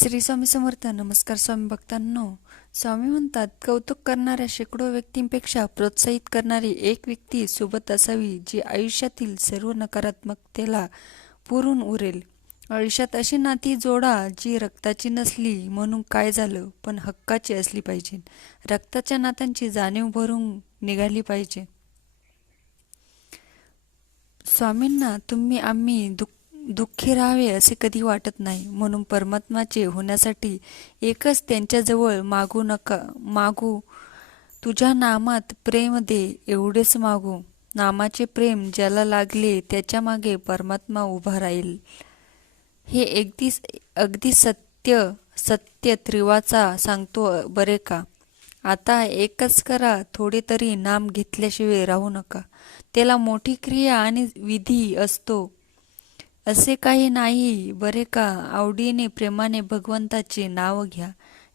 श्री स्वामी समर्थ नमस्कार स्वामी भक्तांनो. स्वामी म्हणतात कौतुक करणाऱ्या शेकडो व्यक्तींपेक्षा प्रोत्साहित करणारी एक व्यक्ती सोबत असावी जी आयुष्यातील सर्व नकारात्मकतेला पुरून उरेल. आयुष्यात अशी नाती जोडा जी रक्ताची नसली म्हणून काय झालं पण हक्काची असली पाहिजे. रक्ताच्या नात्यांची जाणीव भरून निघाली पाहिजे. स्वामींना तुम्ही आम्ही दुःख दुःखी राहावे असे कधी वाटत नाही. म्हणून परमात्माचे होण्यासाठी एकच त्यांच्याजवळ मागू नका. मागू. तुझ्या नामात प्रेम दे एवढेच मागू. नामाचे प्रेम ज्याला लागले त्याच्यामागे परमात्मा उभा राहील. हे अगदी अगदी सत्य सत्य त्रिवाचा सांगतो बरे का? आता एकच करा थोडे तरी नाम घेतल्याशिवाय राहू नका. त्याला मोठी क्रिया आणि विधी असतो. असे काही नाही बरे का? आवडीने प्रेमाने भगवंताचे नाव घ्या.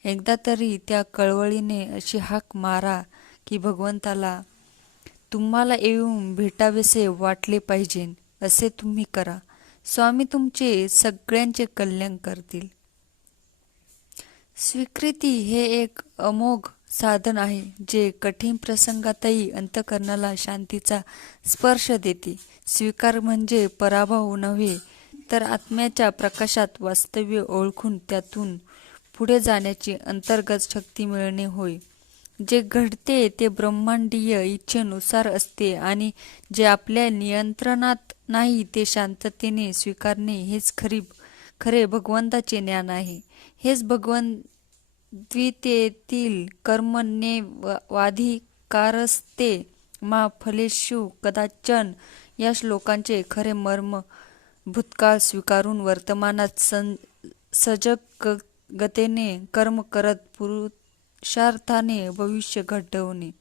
एकदा तरी त्या कळवळीने अशी हाक मारा की भगवंताला तुम्हाला येऊन भेटावेसे वाटले पाहिजे असे तुम्ही करा. स्वामी तुमचे सगळ्यांचे कल्याण करतील. स्वीकृती हे एक अमोघ साधन आहे जे कठीण प्रसंगातही अंतकरणाला शांतीचा स्पर्श देते. स्वीकार म्हणजे पराभव नव्हे तर आत्म्याच्या प्रकाशात वास्तव्य ओळखून त्यातून पुढे जाण्याची अंतर्गत शक्ती मिळणे होय. जे घडते ते ब्रह्मांडीय इच्छेनुसार असते आणि जे आपल्या नियंत्रणात नाही ते शांततेने स्वीकारणे हेच खरी खरे भगवंताचे ज्ञान आहे. हेच भगवंत द्वितेतील कर्मने वाधिकारस्ते मा फलेशु कदाचन या श्लोकांचे खरे मर्म भूतकाळ स्वीकारून वर्तमानात सं सजग गतेने कर्म करत पुरुषार्थाने भविष्य घडवणे.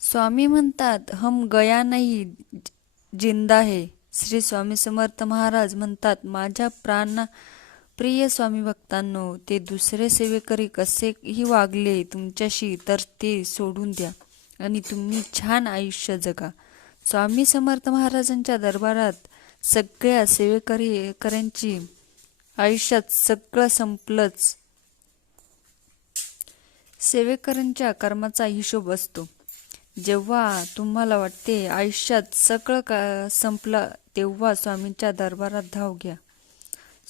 स्वामी म्हणतात हम गया नाही जिंदा है. श्री स्वामी समर्थ महाराज म्हणतात माझ्या प्राण प्रिय स्वामी भक्तांनो ते दुसरे सेवेकरी कसेही वागले तुमच्याशी तर ते सोडून द्या आणि तुम्ही छान आयुष्य जगा. स्वामी समर्थ महाराजांच्या दरबारात सगळ्या सेवेकरी आयुष्यात सगळं संपलंच. सेवेकरांच्या कर्माचा हिशोब असतो. जेव्हा तुम्हाला वाटते आयुष्यात सगळं का संपलं तेव्हा स्वामींच्या दरबारात धाव घ्या.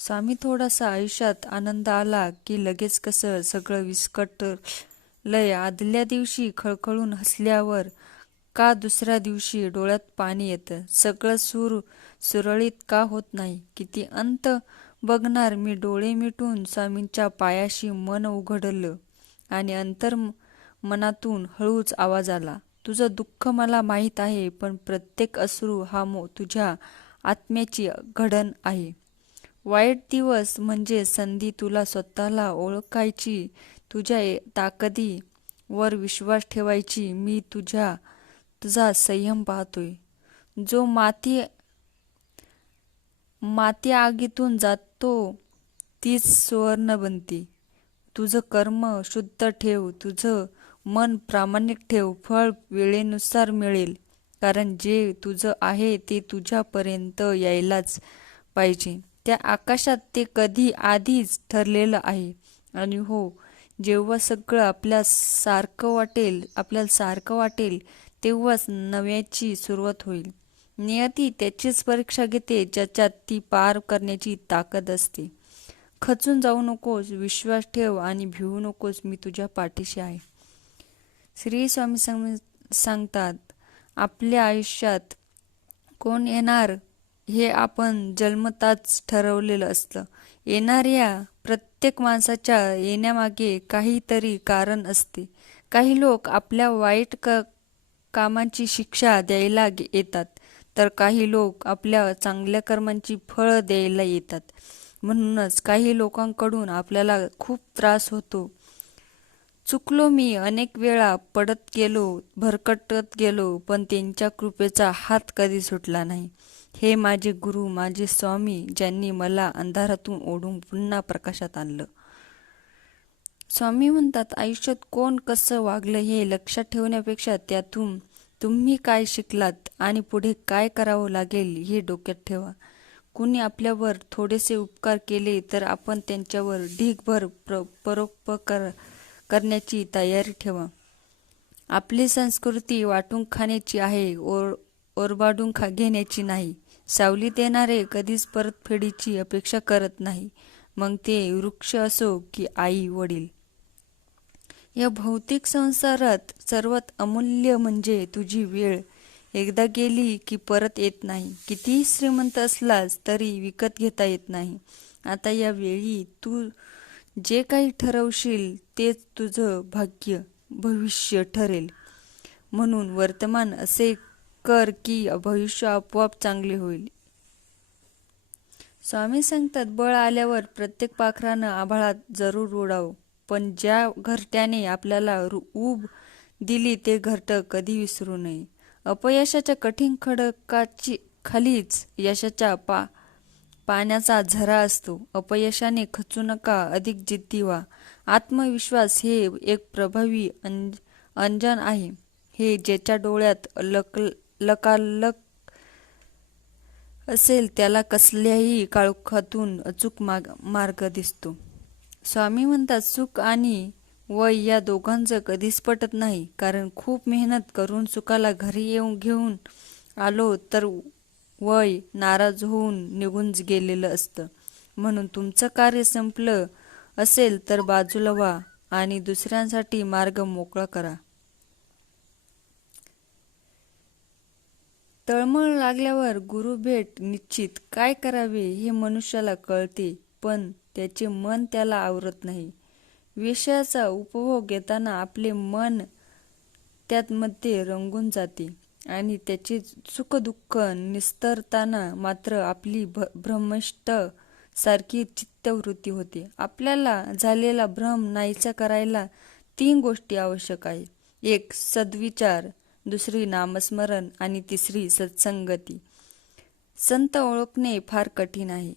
स्वामी थोडासा आयुष्यात आनंद आला की लगेच कसं सगळं विस्कट लय आदल्या दिवशी खळखळून हसल्यावर का दुसऱ्या दिवशी डोळ्यात पाणी येतं? सगळं सूर सुरळीत का होत नाही? किती अंत बघणार मी डोळे मिटून स्वामींच्या पायाशी मन उघडलं आणि अंतर मनातून हळूच आवाज आला. तुझं दुःख मला माहीत आहे पण प्रत्येक अश्रू हा मो तुझ्या आत्म्याची घडण आहे. वाईट दिवस म्हणजे संधी तुला स्वतःला ओळखायची तुझ्या ताकदी वर विश्वास ठेवायची मी तुझ्या तुझा संयम पाहतोय. जो माती माती आगीतून जातो तीच सुवर्ण बनते. तुझं कर्म शुद्ध ठेव तुझं मन प्रामाणिक ठेव फळ वेळेनुसार मिळेल. कारण जे तुझं आहे ते तुझ्यापर्यंत यायलाच पाहिजे. त्या आकाशात ते कधी आधीच ठरलेलं आहे. आणि हो जेव्हा सगळं आपल्या सारखं वाटेल आपल्याला सारखं वाटेल तेव्हाच नव्याची सुरुवात होईल. नियती त्याचीच परीक्षा घेते ज्याच्यात ती पार करण्याची ताकद असते. खचून जाऊ नकोस विश्वास ठेव आणि भिवू नकोस मी तुझ्या पाठीशी आहे. श्री स्वामी सांगतात आपल्या आयुष्यात कोण येणार हे आपण जन्मताच ठरवलेलं असतं. येणाऱ्या प्रत्येक माणसाच्या येण्यामागे काहीतरी कारण असते. काही लोक आपल्या वाईट क कामांची शिक्षा द्यायला येतात. तर काही लोक आपल्या चांगल्या कर्मांची फळं द्यायला येतात. म्हणूनच काही लोकांकडून आपल्याला खूप त्रास होतो. चुकलो मी अनेक वेळा पडत गेलो भरकटत गेलो पण त्यांच्या कृपेचा हात कधी सुटला नाही. हे माझे गुरु माझे स्वामी ज्यांनी मला अंधारातून ओढून पुन्हा प्रकाशात आणलं. स्वामी म्हणतात आयुष्यात कोण कसं वागलं हे लक्षात ठेवण्यापेक्षा त्यातून तुम्ही काय शिकलात आणि पुढे काय करावं लागेल हे डोक्यात ठेवा. कुणी आपल्यावर थोडेसे उपकार केले तर आपण त्यांच्यावर ढीगभर प्र परोपकार करण्याची तयारी ठेवा. आपली संस्कृती वाटून खाण्याची आहे ओर ओरबाडून खा घेण्याची नाही. सावली देणारे कधीच परतफेडीची अपेक्षा करत नाही. मग ते वृक्ष असो की आई वडील. या भौतिक संसारात सर्वात अमूल्य म्हणजे तुझी वेळ. एकदा गेली की परत येत नाही. कितीही श्रीमंत असलास तरी विकत घेता येत नाही. आता या वेळी तू जे काही ठरवशील तेच तुझं भाग्य भविष्य ठरेल. म्हणून वर्तमान असे कर की भविष्य आपोआप चांगले होईल. स्वामी सांगतात बळ आल्यावर प्रत्येक पाखरानं आभाळात जरूर उडावं. पण ज्या घरट्याने आपल्याला रु- ऊब दिली ते घरटं कधी विसरू नये. अपयशाच्या कठीण खडकाची खालीच यशाच्या पा पाण्याचा झरा असतो. अपयशाने खचू नका अधिक जिद्दी व्हा. आत्मविश्वास हे एक प्रभावी अंज अंजन आहे. हे ज्याच्या डोळ्यात लक लकालक असेल त्याला कसल्याही काळोखातून अचूक माग मार्ग दिसतो. स्वामी म्हणतात सुख आणि वय या दोघांचं कधीच पटत नाही. कारण खूप मेहनत करून सुखाला घरी येऊन घेऊन आलो तर वय नाराज होऊन निघून गेलेलं असतं. म्हणून तुमचं कार्य संपलं असेल तर बाजूला व्हा आणि दुसऱ्यांसाठी मार्ग मोकळा करा. तळमळ लागल्यावर गुरुभेट निश्चित. काय करावे हे मनुष्याला कळते पण त्याचे मन त्याला आवरत नाही. विषयाचा उपभोग घेताना आपले मन त्यातमध्ये रंगून जाते आणि त्याचे सुखदुःख निस्तरताना मात्र आपली भ भ्रमिष्ट सारखी चित्तवृत्ती होते. आपल्याला झालेला भ्रम नाहीसा करायला तीन गोष्टी आवश्यक आहे एक सद्विचार. दुसरी नामस्मरण आणि तिसरी सत्संगती. संत ओळखणे फार कठीण आहे.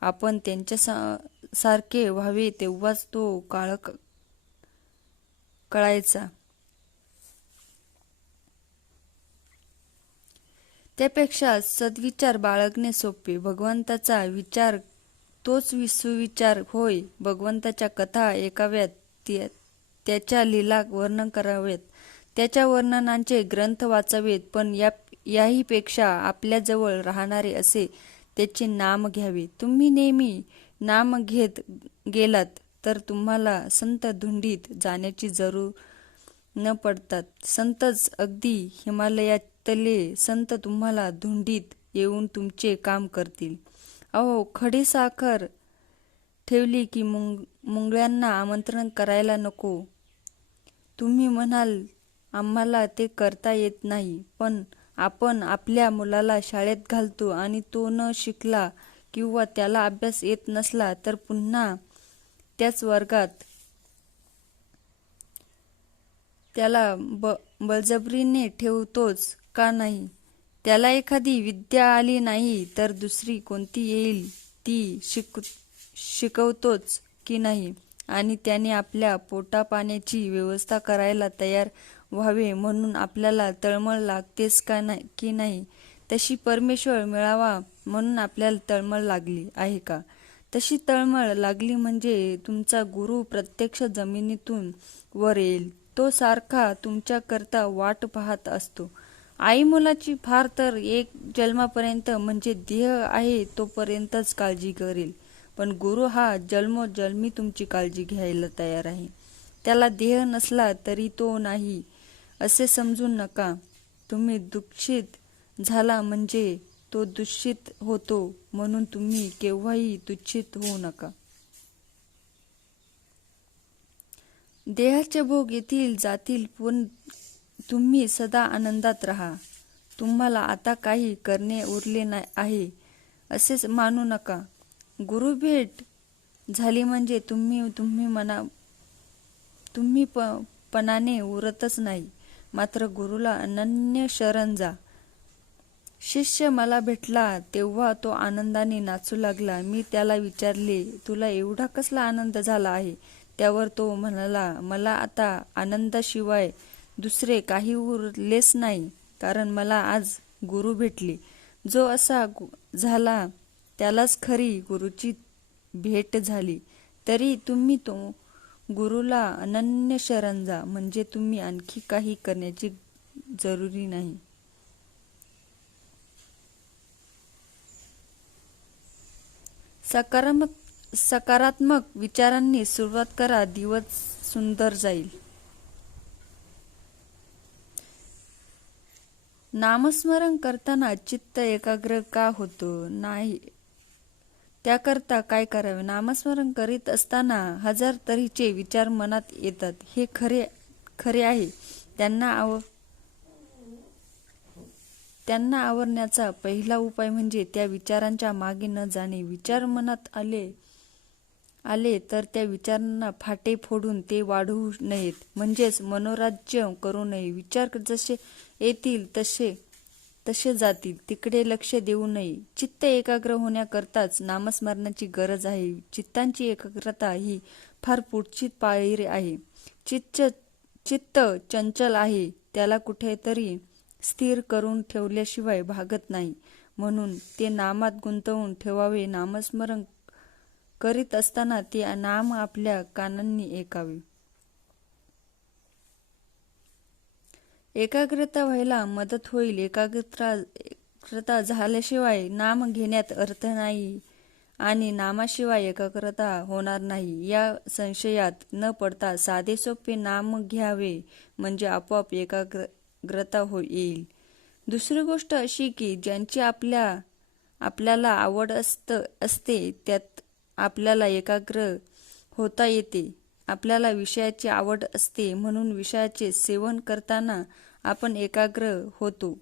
आपण त्यांच्या सा- सारखे व्हावे तेव्हाच तो काळ कळायचा. त्यापेक्षा सद्विचार बाळगणे सोपे. भगवंताचा विचार तोच वि- सुविचार होय. भगवंताच्या कथा ऐकाव्यात त्याच्या लीला वर्णन कराव्यात. त्याच्या वर्णनांचे ग्रंथ वाचावेत पण या याहीपेक्षा आपल्याजवळ राहणारे असे त्याचे नाम घ्यावे. तुम्ही नेहमी नाम घेत गेलात तर तुम्हाला संत धुंडीत जाण्याची जरूर न पडतात. संतच अगदी हिमालयातले संत तुम्हाला धुंडीत येऊन तुमचे काम करतील. अहो खडी साखर ठेवली की मुंग मुंगळ्यांना आमंत्रण करायला नको. तुम्ही म्हणाल आम्हाला ते करता येत नाही. पण आपण आपल्या मुलाला शाळेत घालतो आणि तो न शिकला किंवा त्याला अभ्यास येत नसला तर पुन्हा त्याच वर्गात त्याला ब बळजबरीने ठेवतोच का नाही? त्याला एखादी विद्या आली नाही तर दुसरी कोणती येईल? ती शिक शिकवतोच की नाही? आणि त्याने आपल्या पोटापाण्याची व्यवस्था करायला तयार व्हावे म्हणून आपल्याला तळमळ लागतेच का नाही की नाही? तशी परमेश्वर मिळावा म्हणून आपल्याला तळमळ लागली आहे का? तशी तळमळ लागली म्हणजे तुमचा गुरु प्रत्यक्ष जमिनीतून वर येईल. तो सारखा तुमच्याकरता वाट पाहत असतो. आई मुलाची फार तर एक जन्मापर्यंत म्हणजे देह आहे तोपर्यंतच काळजी करेल. पण गुरु हा जन्मोजन्मी तुमची काळजी घ्यायला तयार आहे. त्याला देह नसला तरी तो नाही असे समजू नका. तुम्ही दुःखित झाला म्हणजे तो दूषित होतो म्हणून तुम्ही केव्हाही दुःखित होऊ नका. देहाचे भोग येतील जातील पण तुम्ही सदा आनंदात राहा. तुम्हाला आता काही करणे उरले नाही आहे असेच मानू नका. गुरुभेट झाली म्हणजे तुम्ही तुम्ही मना तुम्ही प पणाने उरतच नाही. मात्र गुरुला अनन्य शरण जा. शिष्य मला भेटला तेव्हा तो आनंदाने नाचू लागला. मी त्याला विचारले तुला एवढा कसला आनंद झाला आहे? त्यावर तो म्हणाला मला आता आनंदाशिवाय दुसरे काही उरलेच नाही कारण मला आज गुरु भेटले. जो असा गु- झाला त्यालाच खरी गुरुची भेट झाली. तरी तुम्ही तो गुरुला अनन्य शरण जा म्हणजे तुम्ही आणखी काही करण्याची जरुरी नाही. सकारात्मक सकारात्मक विचारांनी सुरुवात करा दिवस सुंदर जाईल. नामस्मरण करताना चित्त एकाग्र का होतो? नाही त्याकरता काय करावे? नामस्मरण करीत असताना हजार तऱ्हेचे विचार मनात येतात. हे खरे खरे आहे. त्यांना आव त्यांना आवरण्याचा पहिला उपाय म्हणजे त्या विचारांच्या मागे न जाणे. विचार मनात आले आले तर त्या विचारांना फाटे फोडून ते वाढवू नयेत. म्हणजेच मनोराज्य करू नये. विचार जसे येतील तसे तसे जातील तिकडे लक्ष देऊ नये. चित्त एकाग्र होण्याकरताच नामस्मरणाची गरज आहे. चित्तांची एकाग्रता ही फार पुढची पायरी आहे. चित्त चित्त चंचल आहे. त्याला कुठेतरी स्थिर करून ठेवल्याशिवाय भागत नाही. म्हणून ते नामात गुंतवून ठेवावे. नामस्मरण करीत असताना ते नाम आपल्या कानांनी ऐकावे. एकाग्रता व्हायला मदत होईल. एकाग्रता झाल्याशिवाय नाम घेण्यात अर्थ नाही आणि नामाशिवाय एकाग्रता होणार नाही. या संशयात न पडता साधे सोपे नाम घ्यावे म्हणजे आपोआप एकाग्रता हो येईल. दुसरी गोष्ट अशी की ज्यांची आपल्या आपल्याला आवड असत असते त्यात आपल्याला एकाग्र होता येते. आपल्याला विषयाची आवड असते म्हणून विषयाचे सेवन करताना आपण एकाग्र होतो.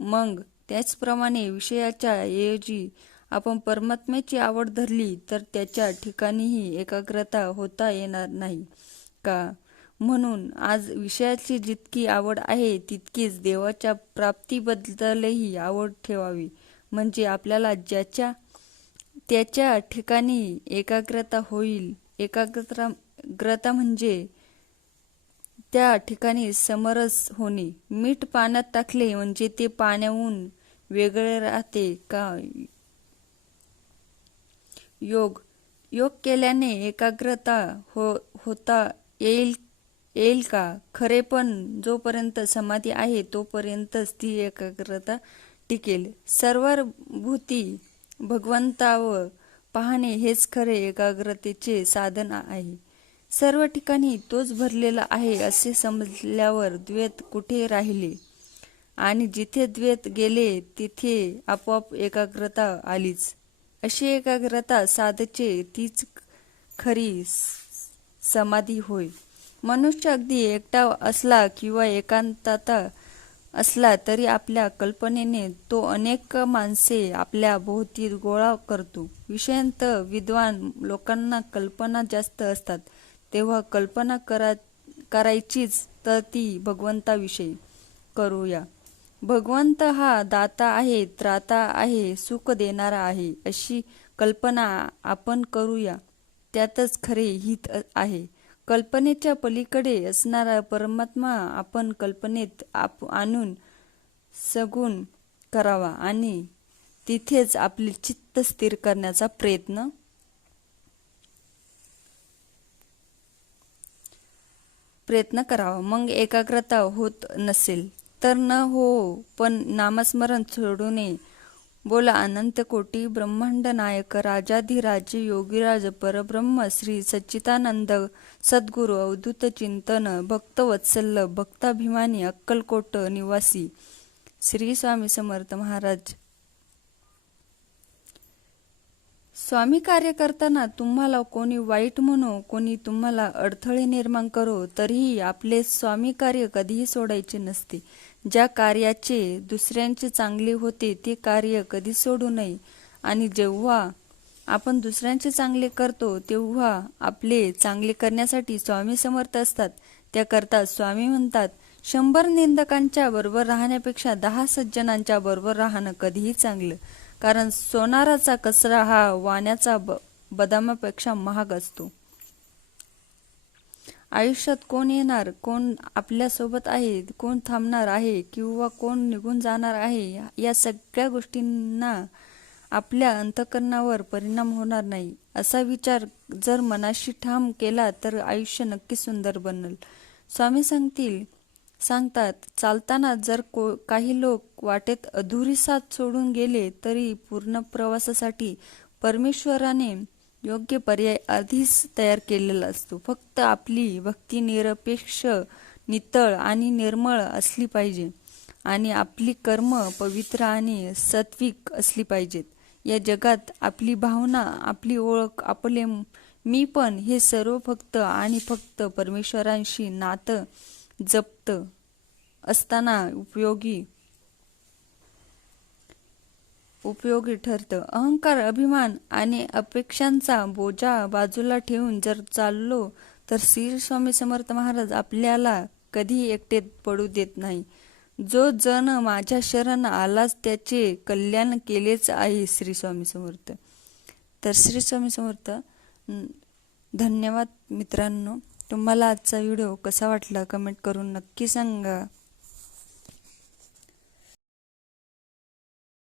मग त्याचप्रमाणे विषयाच्या ऐवजी आपण परमात्म्याची आवड धरली तर त्याच्या ठिकाणीही एकाग्रता होता येणार नाही का? म्हणून आज विषयाची जितकी आवड आहे तितकीच देवाच्या प्राप्तीबद्दलही आवड ठेवावी. म्हणजे आपल्याला ज्याच्या त्याच्या ठिकाणी एकाग्रता होईल एकाग्रता ग्रता म्हणजे त्या ठिकाणी समरस होणे. मीठ पाण्यात टाकले म्हणजे ते पाण्याहून वेगळे राहते का? योग. योग केल्याने एकाग्रता हो होता येईल येईल का? खरे पण जोपर्यंत समाधी आहे तोपर्यंतच ती एकाग्रता टिकेल. सर्व भूती भगवंतावर पाहणे हेच खरे एकाग्रतेचे साधन आहे. सर्व ठिकाणी तोच भरलेला आहे असे समजल्यावर द्वैत कुठे राहिले? आणि जिथे द्वेत गेले तिथे आपोआप एकाग्रता आलीच. अशी एकाग्रता साधचे तीच खरी समाधी होय. मनुष्य अगदी एकटा असला किंवा एकांतात असला तरी आपल्या कल्पनेने तो अनेक माणसे आपल्या भोवती गोळा करतो. विषयांत विद्वान लोकांना कल्पना जास्त असतात. तेव्हा कल्पना करा करायचीच तर ती भगवंताविषयी. करूया. भगवंत हा दाता आहे त्राता आहे सुख देणारा आहे अशी कल्पना आपण करूया. त्यातच खरे हित आहे. कल्पनेच्या पलीकडे असणारा परमात्मा आपण कल्पनेत आप आणून सगुण करावा आणि तिथेच आपले चित्त स्थिर करण्याचा प्रयत्न प्रयत्न करावा. मग एकाग्रता होत नसेल तर न हो पण नामस्मरण सोडू नये. बोला अनंत कोटी ब्रह्मांड नायक राजाधिराज योगीराज परब्रह्म श्री सच्चितानंद सद्गुरु अवधूत चिंतन भक्तवत्सल्य भक्ताभिमानी अक्कलकोट निवासी श्री स्वामी समर्थ महाराज. स्वामी कार्य करताना तुम्हाला कोणी वाईट म्हणो कोणी तुम्हाला अडथळे निर्माण करो तरीही आपले स्वामी कार्य कधीही सोडायचे नसते. ज्या कार्याचे दुसऱ्यांचे चांगले होते ते कार्य कधी सोडू नये. आणि जेव्हा आपण दुसऱ्यांचे चांगले करतो तेव्हा आपले चांगले करण्यासाठी स्वामी समर्थ असतात. त्याकरता स्वामी म्हणतात शंभर निंदकांच्या बरोबर राहण्यापेक्षा दहा सज्जनांच्या बरोबर राहणं कधीही चांगलं. कारण सोनाराचा कचरा हा वाण्याचा बदामापेक्षा महाग असतो. आयुष्यात कोण येणार? कोण आपल्यासोबत आहे? कोण थांबणार आहे? किंवा कोण निघून जाणार आहे? या सगळ्या गोष्टींना आपल्या अंतकरणावर परिणाम होणार नाही. असा विचार जर मनाशी ठाम केला तर आयुष्य नक्की सुंदर बनल. स्वामी सांगतील सांगतात चालताना जर को काही लोक वाटेत अधुरी साथ सोडून गेले तरी पूर्ण प्रवासासाठी परमेश्वराने योग्य पर्याय आधीच तयार केलेला असतो. फक्त आपली भक्ती निरपेक्ष नितळ आणि निर्मळ असली पाहिजे आणि आपली कर्म पवित्र आणि सात्विक असली पाहिजेत. या जगात आपली भावना आपली ओळख आपले मी पण हे सर्व फक्त आणि फक्त परमेश्वरांशी नातं जप्त असताना उपयोगी उपयोगी ठरतं. अहंकार अभिमान आणि अपेक्षांचा बोजा बाजूला ठेवून जर चाललो तर श्री स्वामी समर्थ महाराज आपल्याला कधी एकटे पडू देत नाही. जो जन माझ्या शरण आलाच त्याचे कल्याण केलेच आहे श्री स्वामी समर्थ. तर श्री स्वामी समर्थ धन्यवाद मित्रांनो. तुम्हाला आजचा व्हिडिओ कसा वाटला कमेंट करून नक्की सांगा.